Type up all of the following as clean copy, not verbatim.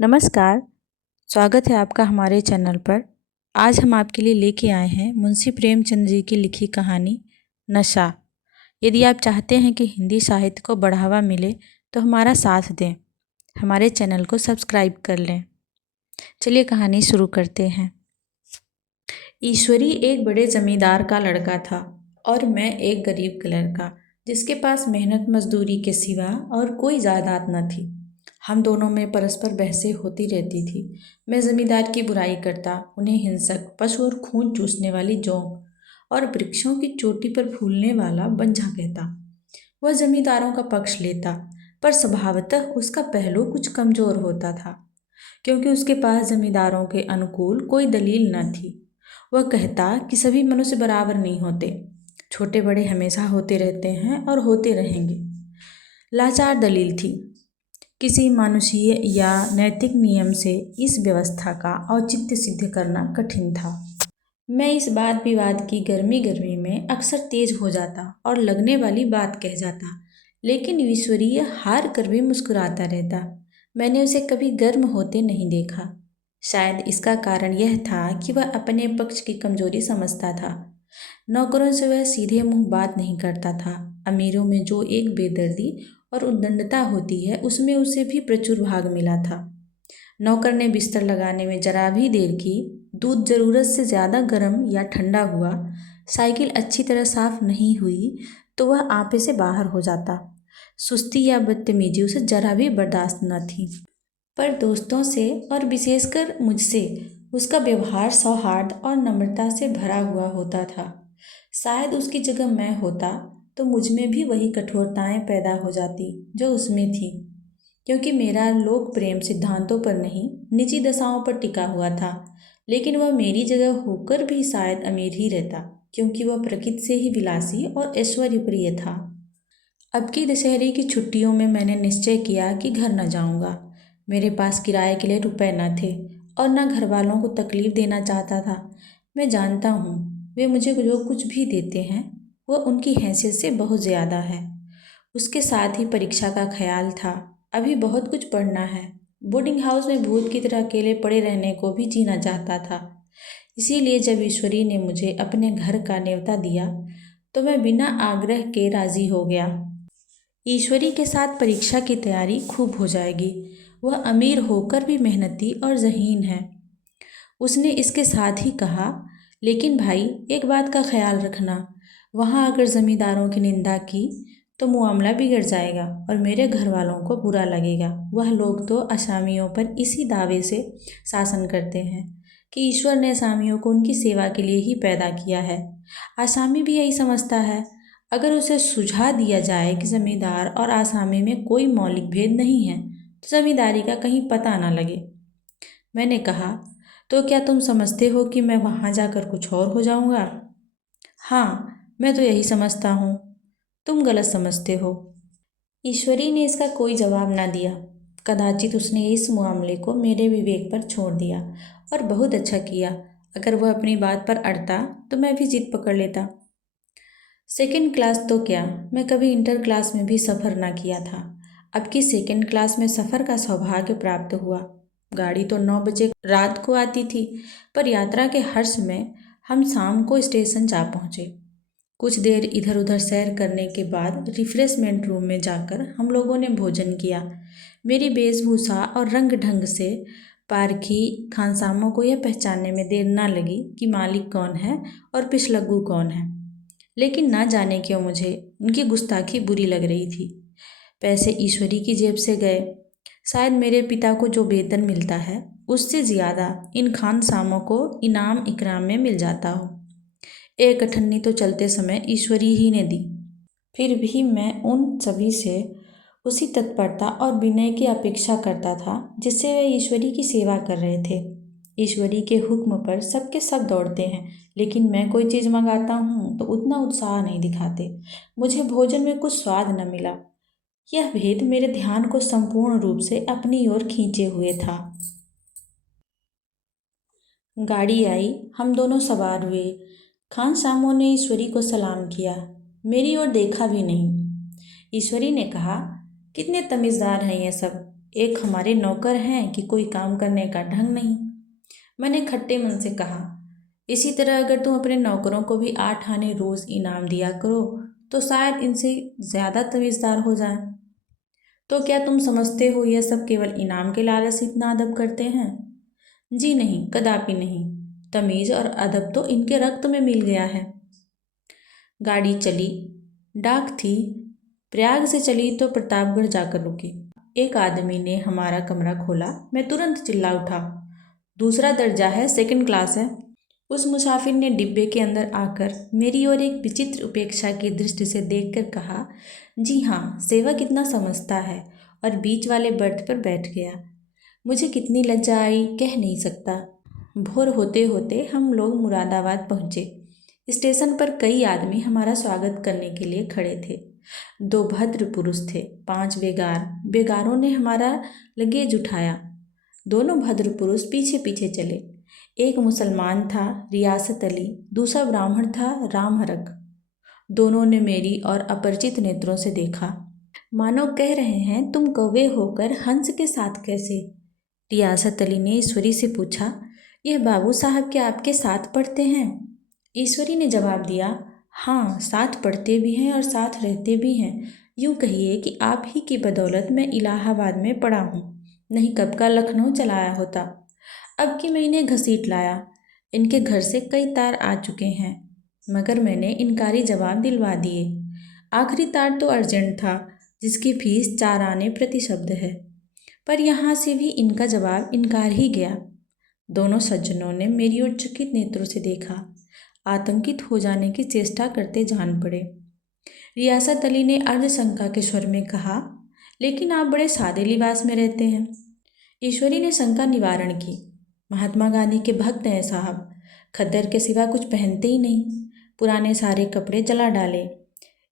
नमस्कार। स्वागत है आपका हमारे चैनल पर। आज हम आपके लिए लेके आए हैं मुंशी प्रेमचंद जी की लिखी कहानी नशा। यदि आप चाहते हैं कि हिंदी साहित्य को बढ़ावा मिले तो हमारा साथ दें, हमारे चैनल को सब्सक्राइब कर लें। चलिए कहानी शुरू करते हैं। ईश्वरी एक बड़े जमींदार का लड़का था और मैं एक गरीब लड़का जिसके पास मेहनत मजदूरी के सिवा और कोई जायदाद न थी। हम दोनों में परस्पर बहसें होती रहती थी। मैं जमींदार की बुराई करता, उन्हें हिंसक, पशु और खून चूसने वाली जोंक और वृक्षों की चोटी पर फूलने वाला बंझा कहता। वह जमींदारों का पक्ष लेता, पर स्वभावतः उसका पहलू कुछ कमजोर होता था, क्योंकि उसके पास जमींदारों के अनुकूल कोई दलील न थी। वह कहता कि सभी मनुष्य बराबर नहीं होते, छोटे बड़े हमेशा होते रहते हैं और होते रहेंगे। लाचार दलील थी। किसी मानुषीय या नैतिक नियम से इस व्यवस्था का औचित्य सिद्ध करना कठिन था। मैं इस वाद विवाद की गर्मी गर्मी में अक्सर तेज हो जाता और लगने वाली बात कह जाता, लेकिन ईश्वरीय हार कर भी मुस्कुराता रहता। मैंने उसे कभी गर्म होते नहीं देखा। शायद इसका कारण यह था कि वह अपने पक्ष की कमजोरी समझता था। नौकरों से वह सीधे मुंह बात नहीं करता था। अमीरों में जो एक बेदर्दी और उद्दंडता होती है, उसमें उसे भी प्रचुर भाग मिला था। नौकर ने बिस्तर लगाने में जरा भी देर की, दूध जरूरत से ज़्यादा गर्म या ठंडा हुआ, साइकिल अच्छी तरह साफ नहीं हुई तो वह आपे से बाहर हो जाता। सुस्ती या बदतमीजी उसे जरा भी बर्दाश्त न थी। पर दोस्तों से और विशेषकर मुझसे उसका व्यवहार सौहार्द और नम्रता से भरा हुआ होता था। शायद उसकी जगह मैं होता तो मुझ में भी वही कठोरताएं पैदा हो जाती जो उसमें थी, क्योंकि मेरा लोक प्रेम सिद्धांतों पर नहीं, निजी दशाओं पर टिका हुआ था। लेकिन वह मेरी जगह होकर भी शायद अमीर ही रहता, क्योंकि वह प्रकृति से ही विलासी और ऐश्वर्य प्रिय था। अब की दशहरे की छुट्टियों में मैंने निश्चय किया कि घर न जाऊंगा। मेरे पास किराए के लिए रुपए न थे और न घर वालों को तकलीफ देना चाहता था। मैं जानता हूँ वे मुझे जो कुछ भी देते हैं वह उनकी हैसियत से बहुत ज़्यादा है। उसके साथ ही परीक्षा का ख्याल था। अभी बहुत कुछ पढ़ना है। बोर्डिंग हाउस में भूत की तरह अकेले पड़े रहने को भी जीना चाहता था। इसीलिए जब ईश्वरी ने मुझे अपने घर का न्योता दिया तो मैं बिना आग्रह के राजी हो गया। ईश्वरी के साथ परीक्षा की तैयारी खूब हो जाएगी। वह अमीर होकर भी मेहनती और ज़हीन है। उसने इसके साथ ही कहा, लेकिन भाई एक बात का ख्याल रखना, वहाँ अगर ज़मींदारों की निंदा की तो मामला बिगड़ जाएगा और मेरे घर वालों को बुरा लगेगा। वह लोग तो असामियों पर इसी दावे से शासन करते हैं कि ईश्वर ने असामियों को उनकी सेवा के लिए ही पैदा किया है। आसामी भी यही समझता है। अगर उसे सुझा दिया जाए कि जमींदार और आसामी में कोई मौलिक भेद नहीं है तो जमींदारी का कहीं पता ना लगे। मैंने कहा, तो क्या तुम समझते हो कि मैं वहाँ जाकर कुछ और हो जाऊँगा? हाँ, मैं तो यही समझता हूँ। तुम गलत समझते हो। ईश्वरी ने इसका कोई जवाब ना दिया। कदाचित उसने इस मामले को मेरे विवेक पर छोड़ दिया और बहुत अच्छा किया। अगर वह अपनी बात पर अड़ता तो मैं भी जिद पकड़ लेता। सेकंड क्लास तो क्या, मैं कभी इंटर क्लास में भी सफ़र ना किया था। अब की सेकंड क्लास में सफ़र का सौभाग्य प्राप्त हुआ। गाड़ी तो 9 बजे रात को आती थी, पर यात्रा के हर्ष में हम शाम को स्टेशन जा पहुँचे। कुछ देर इधर उधर सैर करने के बाद रिफ्रेशमेंट रूम में जाकर हम लोगों ने भोजन किया। मेरी वेशभूषा और रंग ढंग से पारखी खानसामों को यह पहचानने में देर ना लगी कि मालिक कौन है और पिछलग्गू कौन है। लेकिन ना जाने क्यों मुझे उनकी गुस्ताखी बुरी लग रही थी। पैसे ईश्वरी की जेब से गए। शायद मेरे पिता को जो वेतन मिलता है उससे ज़्यादा इन खानसामों को इनाम इकराम में मिल जाता हो। एक अठन्नी तो चलते समय ईश्वरी ही ने दी। फिर भी मैं उन सभी से उसी तत्परता और विनय की अपेक्षा करता था जिससे वे ईश्वरी की सेवा कर रहे थे। ईश्वरी के हुक्म पर सबके सब दौड़ते हैं, लेकिन मैं कोई चीज़ मंगाता हूँ तो उतना उत्साह नहीं दिखाते। मुझे भोजन में कुछ स्वाद न मिला। यह भेद मेरे ध्यान को संपूर्ण रूप से अपनी ओर खींचे हुए था। गाड़ी आई, हम दोनों सवार हुए। खान सामों ने ईश्वरी को सलाम किया, मेरी ओर देखा भी नहीं। ईश्वरी ने कहा, कितने तमीज़दार हैं ये सब, एक हमारे नौकर हैं कि कोई काम करने का ढंग नहीं। मैंने खट्टे मन से कहा, इसी तरह अगर तुम अपने नौकरों को भी 8 आने रोज इनाम दिया करो तो शायद इनसे ज़्यादा तमीज़दार हो जाए। तो क्या तुम समझते हो यह सब केवल इनाम के लालच से इतना अदब करते हैं? जी नहीं, कदापि नहीं। तमीज़ और अदब तो इनके रक्त में मिल गया है। गाड़ी चली। डाक थी। प्रयाग से चली तो प्रतापगढ़ जाकर रुकी। एक आदमी ने हमारा कमरा खोला। मैं तुरंत चिल्ला उठा, दूसरा दर्जा है, सेकंड क्लास है। उस मुसाफिर ने डिब्बे के अंदर आकर मेरी ओर एक विचित्र उपेक्षा की दृष्टि से देखकर कहा, जी हाँ, सेवक इतना समझता है, और बीच वाले बर्थ पर बैठ गया। मुझे कितनी लज्जा आई कह नहीं सकता। भोर होते होते हम लोग मुरादाबाद पहुँचे। स्टेशन पर कई आदमी हमारा स्वागत करने के लिए खड़े थे। 2 भद्र पुरुष थे, 5 बेगार। बेगारों ने हमारा लगेज उठाया। दोनों भद्र पुरुष पीछे पीछे चले। एक मुसलमान था, रियासत अली, दूसरा ब्राह्मण था, राम हरक। दोनों ने मेरी और अपरिचित नेत्रों से देखा, मानो कह रहे हैं, तुम कौवे होकर हंस के साथ कैसे? रियासत अली ने ईश्वरी से पूछा, यह बाबू साहब क्या आपके साथ पढ़ते हैं? ईश्वरी ने जवाब दिया, हाँ, साथ पढ़ते भी हैं और साथ रहते भी हैं। यूँ कहिए कि आप ही की बदौलत मैं इलाहाबाद में पढ़ा हूँ, नहीं कब का लखनऊ चलाया होता। अब कि महीने घसीट लाया। इनके घर से कई तार आ चुके हैं, मगर मैंने इनकारी जवाब दिलवा दिए। आखिरी तार तो अर्जेंट था, जिसकी फीस 4 आने प्रति शब्द है, पर यहाँ से भी इनका जवाब इनकार ही गया। दोनों सज्जनों ने मेरी ओर चकित नेत्रों से देखा, आतंकित हो जाने की चेष्टा करते जान पड़े। रियासत अली ने अर्धशंका के स्वर में कहा, लेकिन आप बड़े सादे लिबास में रहते हैं। ईश्वरी ने शंका निवारण की, महात्मा गांधी के भक्त हैं साहब, खद्दर के सिवा कुछ पहनते ही नहीं। पुराने सारे कपड़े जला डाले।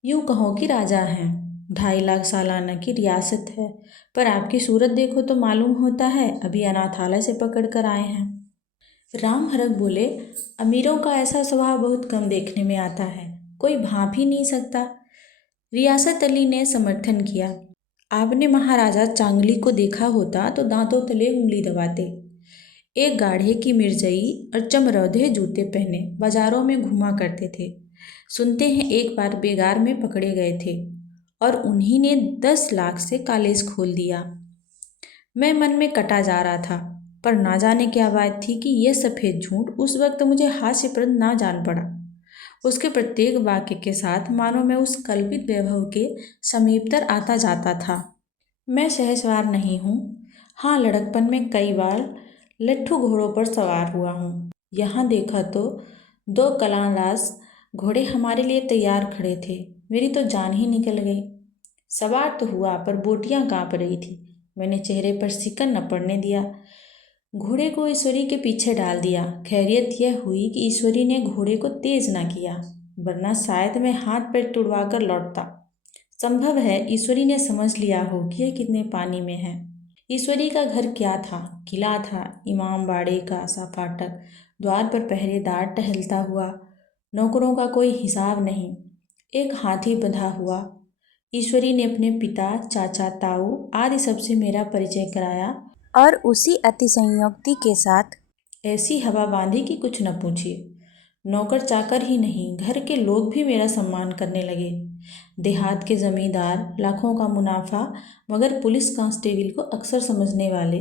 यूँ कहो कि राजा हैं। 2.5 लाख सालाना की रियासत है, पर आपकी सूरत देखो तो मालूम होता है अभी अनाथालय से पकड़ कर आए हैं। राम हरक बोले, अमीरों का ऐसा स्वभाव बहुत कम देखने में आता है, कोई भांप ही नहीं सकता। रियासत अली ने समर्थन किया, आपने महाराजा चांगली को देखा होता तो दांतों तले उंगली दबाते। एक गाढ़े की मिर्जई और चमरौधे जूते पहने बाजारों में घुमा करते थे। सुनते हैं एक बार बेगार में पकड़े गए थे और उन्हीं ने 10 लाख से कॉलेज खोल दिया। मैं मन में कटा जा रहा था, पर ना जाने क्या बात थी कि यह सफ़ेद झूठ उस वक्त मुझे हास्यप्रद ना जान पड़ा। उसके प्रत्येक वाक्य के साथ मानो मैं उस कल्पित वैभव के समीपतर आता जाता था। मैं सहसवार नहीं हूँ। हाँ, लड़कपन में कई बार लट्ठू घोड़ों पर सवार हुआ हूँ। यहाँ देखा तो 2 कलांलास घोड़े हमारे लिए तैयार खड़े थे। मेरी तो जान ही निकल गई। सवार तो हुआ, पर बोटियाँ काँप रही थी। मैंने चेहरे पर सिकन न पड़ने दिया। घोड़े को ईश्वरी के पीछे डाल दिया। खैरियत यह हुई कि ईश्वरी ने घोड़े को तेज न किया, वरना शायद मैं हाथ पैर तुड़वा कर लौटता। संभव है ईश्वरी ने समझ लिया हो कि यह कितने पानी में है। ईश्वरी का घर क्या था? किला था, इमाम बाड़े का सा फाटक, द्वार पर पहरेदार टहलता हुआ, नौकरों का कोई हिसाब नहीं, एक हाथी बंधा हुआ। ईश्वरी ने अपने पिता, चाचा, ताऊ आदि सबसे मेरा परिचय कराया और उसी अतिशयोक्ति के साथ ऐसी हवा बांधी कि कुछ न पूछिए। नौकर चाकर ही नहीं, घर के लोग भी मेरा सम्मान करने लगे। देहात के जमींदार, लाखों का मुनाफा मगर पुलिस कांस्टेबल को अक्सर समझने वाले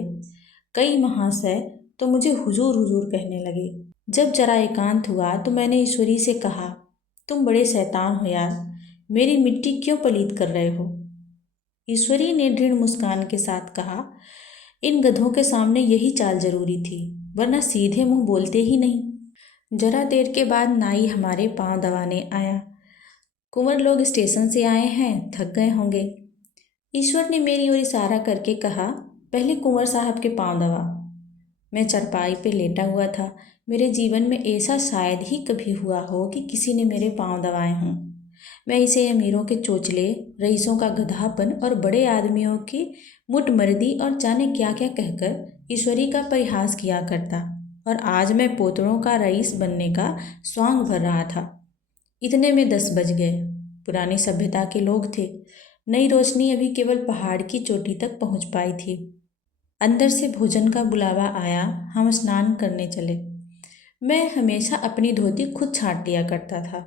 कई महाशय तो मुझे हुजूर हुजूर कहने लगे। जब जरा एकांत हुआ तो मैंने ईश्वरी से कहा, तुम बड़े शैतान हो यार, मेरी मिट्टी क्यों पलीत कर रहे हो? ईश्वरी ने दृढ़ मुस्कान के साथ कहा, इन गधों के सामने यही चाल जरूरी थी, वरना सीधे मुंह बोलते ही नहीं। जरा देर के बाद नाई हमारे पांव दबाने आया। कुंवर लोग स्टेशन से आए हैं, थक गए होंगे। ईश्वर ने मेरी ओर इशारा करके कहा, पहले कुंवर साहब के पांव दबा। मैं चारपाई पे लेटा हुआ था। मेरे जीवन में ऐसा शायद ही कभी हुआ हो कि किसी ने मेरे पांव दबाए हों। मैं इसे अमीरों के चोचले, रईसों का गधापन और बड़े आदमियों की मुटमर्दी और जाने क्या क्या कहकर ईश्वरी का परिहास किया करता, और आज मैं पोतड़ों का रईस बनने का स्वांग भर रहा था। इतने में 10 बज गए। पुरानी सभ्यता के लोग थे। नई रोशनी अभी केवल पहाड़ की चोटी तक पहुंच पाई थी। अंदर से भोजन का बुलावा आया। हम स्नान करने चले। मैं हमेशा अपनी धोती खुद छाट लिया करता था,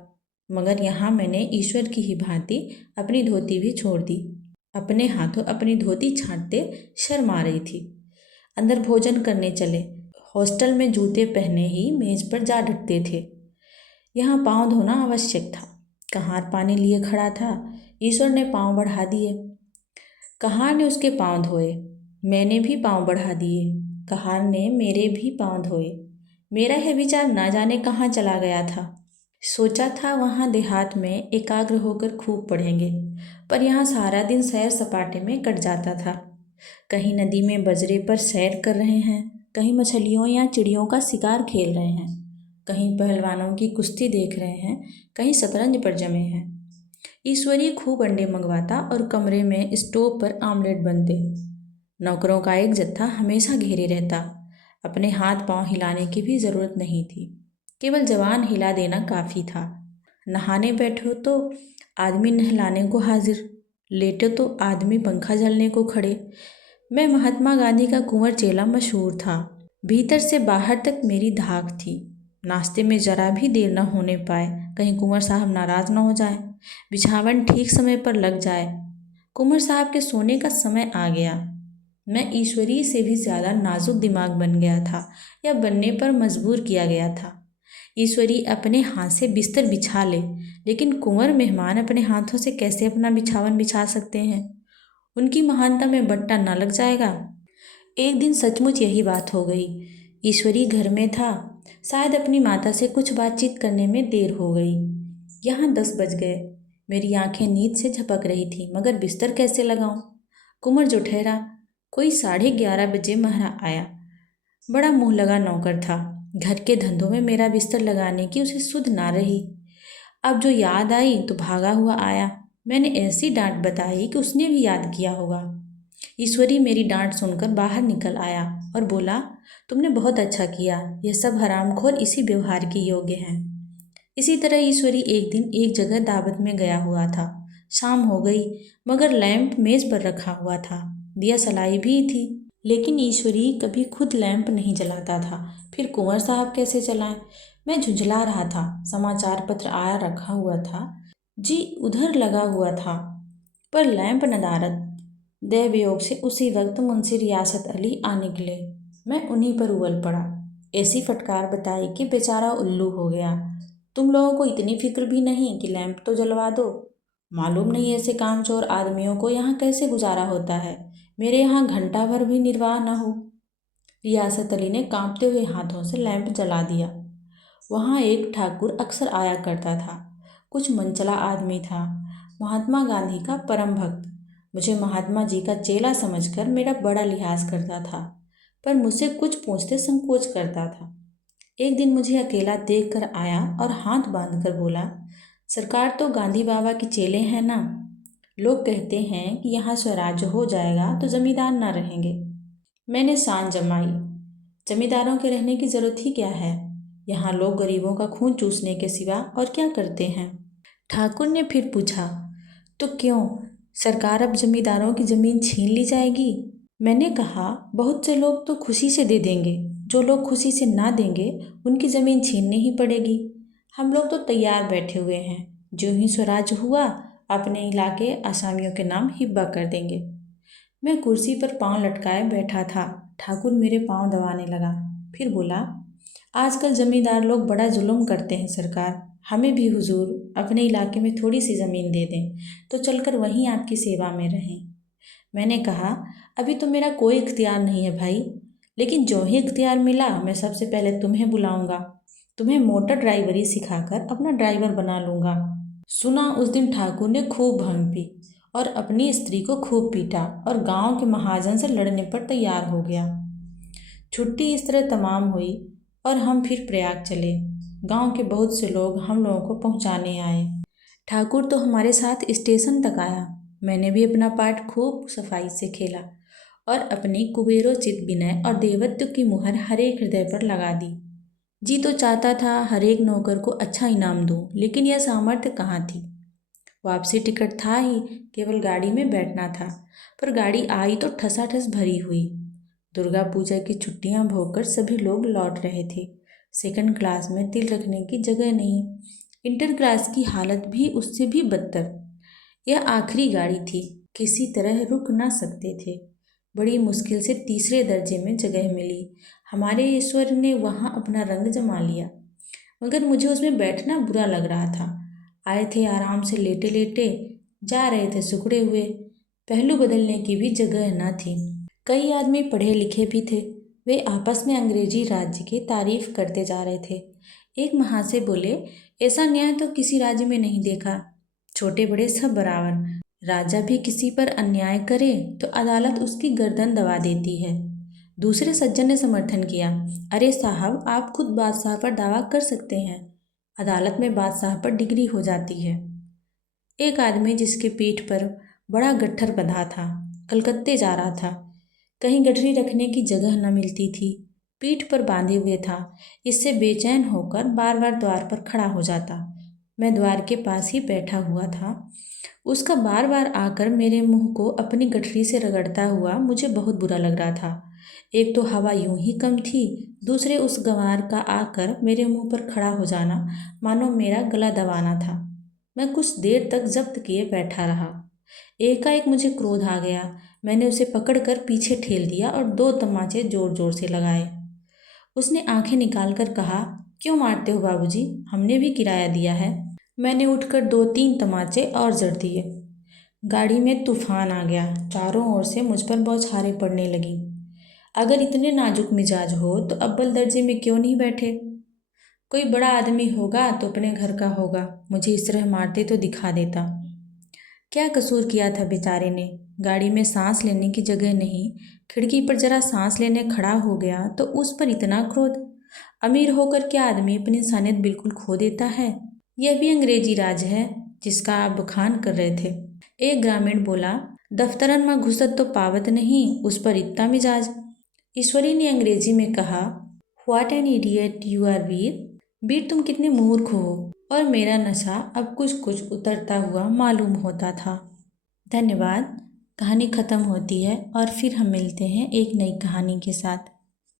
मगर यहाँ मैंने ईश्वर की ही भांति अपनी धोती भी छोड़ दी। अपने हाथों अपनी धोती छाटते शर्म आ रही थी। अंदर भोजन करने चले। हॉस्टल में जूते पहने ही मेज पर जा डटते थे। यहाँ पाँव धोना आवश्यक था। कहार पानी लिए खड़ा था। ईश्वर ने पाँव बढ़ा दिए। कहार ने उसके पाँव धोए। मैंने भी पाँव बढ़ा दिए। कहार ने मेरे भी पाँव धोए। मेरा यह विचार ना जाने कहाँ चला गया था। सोचा था वहाँ देहात में एकाग्र होकर खूब पढ़ेंगे, पर यहाँ सारा दिन सैर सपाटे में कट जाता था। कहीं नदी में बजरे पर सैर कर रहे हैं, कहीं मछलियों या चिड़ियों का शिकार खेल रहे हैं, कहीं पहलवानों की कुश्ती देख रहे हैं, कहीं शतरंज पर जमे हैं। ईश्वरी खूब अंडे मंगवाता और कमरे में स्टोव पर आमलेट बनते। नौकरों का एक जत्था हमेशा घेरे रहता। अपने हाथ पांव हिलाने की भी जरूरत नहीं थी, केवल जवान हिला देना काफ़ी था। नहाने बैठो तो आदमी नहलाने को हाजिर, लेटे तो आदमी पंखा झलने को खड़े। मैं महात्मा गांधी का कुंवर चेला मशहूर था। भीतर से बाहर तक मेरी धाक थी। नाश्ते में जरा भी देर न होने पाए, कहीं कुंवर साहब नाराज न हो जाए, बिछावन ठीक समय पर लग जाए। कुंवर साहब के सोने का समय आ गया। मैं ईश्वरी से भी ज़्यादा नाजुक दिमाग बन गया था, या बनने पर मजबूर किया गया था। ईश्वरी अपने हाथ से बिस्तर बिछा ले, लेकिन कुंवर मेहमान अपने हाथों से कैसे अपना बिछावन बिछा सकते हैं? उनकी महानता में बट्टा न लग जाएगा। एक दिन सचमुच यही बात हो गई। ईश्वरी घर में था। शायद अपनी माता से कुछ बातचीत करने में देर हो गई। यहाँ 10 बज गए। मेरी आंखें नींद से झपक रही थी, मगर बिस्तर कैसे लगाऊं? कुंवर जो ठहरा। कोई 11:30 बजे महरा आया। बड़ा मुंह लगा नौकर था। घर के धंधों में मेरा बिस्तर लगाने की उसे सुध ना रही। अब जो याद आई तो भागा हुआ आया। मैंने ऐसी डांट बताई कि उसने भी याद किया होगा। ईश्वरी मेरी डांट सुनकर बाहर निकल आया और बोला, तुमने बहुत अच्छा किया। यह सब हरामखोर इसी व्यवहार के योग्य हैं। इसी तरह ईश्वरी एक दिन एक जगह दावत में गया हुआ था। शाम हो गई, मगर लैंप मेज पर रखा हुआ था। दिया सलाई भी थी, लेकिन ईश्वरी कभी खुद लैंप नहीं जलाता था। फिर कुंवर साहब कैसे चलाएं? मैं झुंझला रहा था। समाचार पत्र आया रखा हुआ था। जी उधर लगा हुआ था, पर लैंप नदारद। देह वियोग से उसी वक्त मुंशी रियासत अली आ निकले। मैं उन्हीं पर उबल पड़ा। ऐसी फटकार बताई कि बेचारा उल्लू हो गया। तुम लोगों को इतनी फिक्र भी नहीं कि लैंप तो जलवा दो? मालूम नहीं ऐसे कामचोर आदमियों को यहाँ कैसे गुजारा होता है। मेरे यहाँ घंटा भर भी निर्वाह न हो। रियासत अली ने कांपते हुए हाथों से लैंप जला दिया। वहाँ एक ठाकुर अक्सर आया करता था। कुछ मनचला आदमी था, महात्मा गांधी का परम भक्त। मुझे महात्मा जी का चेला समझकर मेरा बड़ा लिहाज करता था, पर मुझसे कुछ पूछते संकोच करता था। एक दिन मुझे अकेला देख कर आया और हाथ बांध कर बोला, सरकार तो गांधी बाबा के चेले हैं ना। लोग कहते हैं कि यहाँ स्वराज्य हो जाएगा तो जमींदार ना रहेंगे। मैंने शान जमाई, जमींदारों के रहने की जरूरत ही क्या है? यहाँ लोग गरीबों का खून चूसने के सिवा और क्या करते हैं? ठाकुर ने फिर पूछा, तो क्यों सरकार अब जमींदारों की जमीन छीन ली जाएगी? मैंने कहा, बहुत से लोग तो खुशी से दे देंगे। जो लोग खुशी से ना देंगे उनकी जमीन छीननी ही पड़ेगी। हम लोग तो तैयार बैठे हुए हैं। जो ही स्वराज हुआ अपने इलाके आसामियों के नाम हिब्बा कर देंगे। मैं कुर्सी पर पांव लटकाए बैठा था। ठाकुर मेरे पांव दबाने लगा। फिर बोला, आजकल जमींदार लोग बड़ा जुल्म करते हैं सरकार। हमें भी हुजूर अपने इलाके में थोड़ी सी ज़मीन दे दें तो चलकर वहीं आपकी सेवा में रहें। मैंने कहा, अभी तो मेरा कोई इख्तियार नहीं है भाई, लेकिन जो ही इख्तियार मिला मैं सबसे पहले तुम्हें बुलाऊंगा। तुम्हें मोटर ड्राइवरी सिखाकर अपना ड्राइवर बना लूँगा। सुना उस दिन ठाकुर ने खूब भांग पी और अपनी स्त्री को खूब पीटा और गांव के महाजन से लड़ने पर तैयार हो गया। छुट्टी इस तरह तमाम हुई और हम फिर प्रयाग चले। गांव के बहुत से लोग हम लोगों को पहुंचाने आए। ठाकुर तो हमारे साथ स्टेशन तक आया। मैंने भी अपना पार्ट खूब सफाई से खेला और अपनी कुबेरोचित विनय और देवत्व की मुहर हरेक हृदय पर लगा दी। जी तो चाहता था हरेक नौकर को अच्छा इनाम दूं, लेकिन यह सामर्थ्य कहाँ थी। वापसी टिकट था ही, केवल गाड़ी में बैठना था। पर गाड़ी आई तो ठसाठस भरी हुई। दुर्गा पूजा की छुट्टियां भोगकर सभी लोग लौट रहे थे। सेकंड क्लास में तिल रखने की जगह नहीं। इंटर क्लास की हालत भी उससे भी बदतर। यह आखिरी गाड़ी थी, किसी तरह रुक ना सकते थे। बड़ी मुश्किल से तीसरे दर्जे में जगह मिली। हमारे ईश्वर ने वहाँ अपना रंग जमा लिया, मगर मुझे उसमें बैठना बुरा लग रहा था। आए थे आराम से लेटे लेटे, जा रहे थे सिकुड़े हुए। पहलू बदलने की भी जगह न थी। कई आदमी पढ़े लिखे भी थे। वे आपस में अंग्रेजी राज्य की तारीफ करते जा रहे थे। एक महाशय बोले, ऐसा न्याय तो किसी राज्य में नहीं देखा। छोटे बड़े सब बराबर। राजा भी किसी पर अन्याय करे तो अदालत उसकी गर्दन दबा देती है। दूसरे सज्जन ने समर्थन किया, अरे साहब, आप खुद बादशाह पर दावा कर सकते हैं। अदालत में बादशाह पर डिग्री हो जाती है। एक आदमी जिसके पीठ पर बड़ा गट्ठर बंधा था, कलकत्ते जा रहा था। कहीं गठरी रखने की जगह न मिलती थी। पीठ पर बांधे हुए था। इससे बेचैन होकर बार बार द्वार पर खड़ा हो जाता। मैं द्वार के पास ही बैठा हुआ था। उसका बार बार आकर मेरे मुंह को अपनी गठरी से रगड़ता हुआ मुझे बहुत बुरा लग रहा था। एक तो हवा यूं ही कम थी, दूसरे उस गंवार का आकर मेरे मुंह पर खड़ा हो जाना मानो मेरा गला दबाना था। मैं कुछ देर तक जब्त किए बैठा रहा। एकाएक मुझे क्रोध आ गया। मैंने उसे पकड़कर पीछे ठेल दिया और 2 तमाचे जोर जोर से लगाए। उसने आंखें निकालकर कहा, क्यों मारते हो बाबूजी, हमने भी किराया दिया है। मैंने उठकर 2-3 तमाचे और जड़ दिए। गाड़ी में तूफान आ गया। चारों ओर से मुझ पर बौछारें पड़ने लगी। अगर इतने नाजुक मिजाज हो तो अव्वल दर्जे में क्यों नहीं बैठे? कोई बड़ा आदमी होगा तो अपने घर का होगा, मुझे इस तरह मारते तो दिखा देता। क्या कसूर किया था बेचारे ने? गाड़ी में सांस लेने की जगह नहीं, खिड़की पर जरा सांस लेने खड़ा हो गया तो उस पर इतना क्रोध। अमीर होकर क्या आदमी अपनी इंसानियत बिल्कुल खो देता है? यह भी अंग्रेजी राज है जिसका आप बखान कर रहे थे। एक ग्रामीण बोला, दफ्तरन में घुसत तो पावत नहीं, उस पर इतना मिजाज। ईश्वरी ने अंग्रेजी में कहा, what an idiot you are Veer. Veer, तुम कितने मूर्ख हो। और मेरा नशा अब कुछ कुछ उतरता हुआ मालूम होता था। धन्यवाद। कहानी ख़त्म होती है और फिर हम मिलते हैं एक नई कहानी के साथ।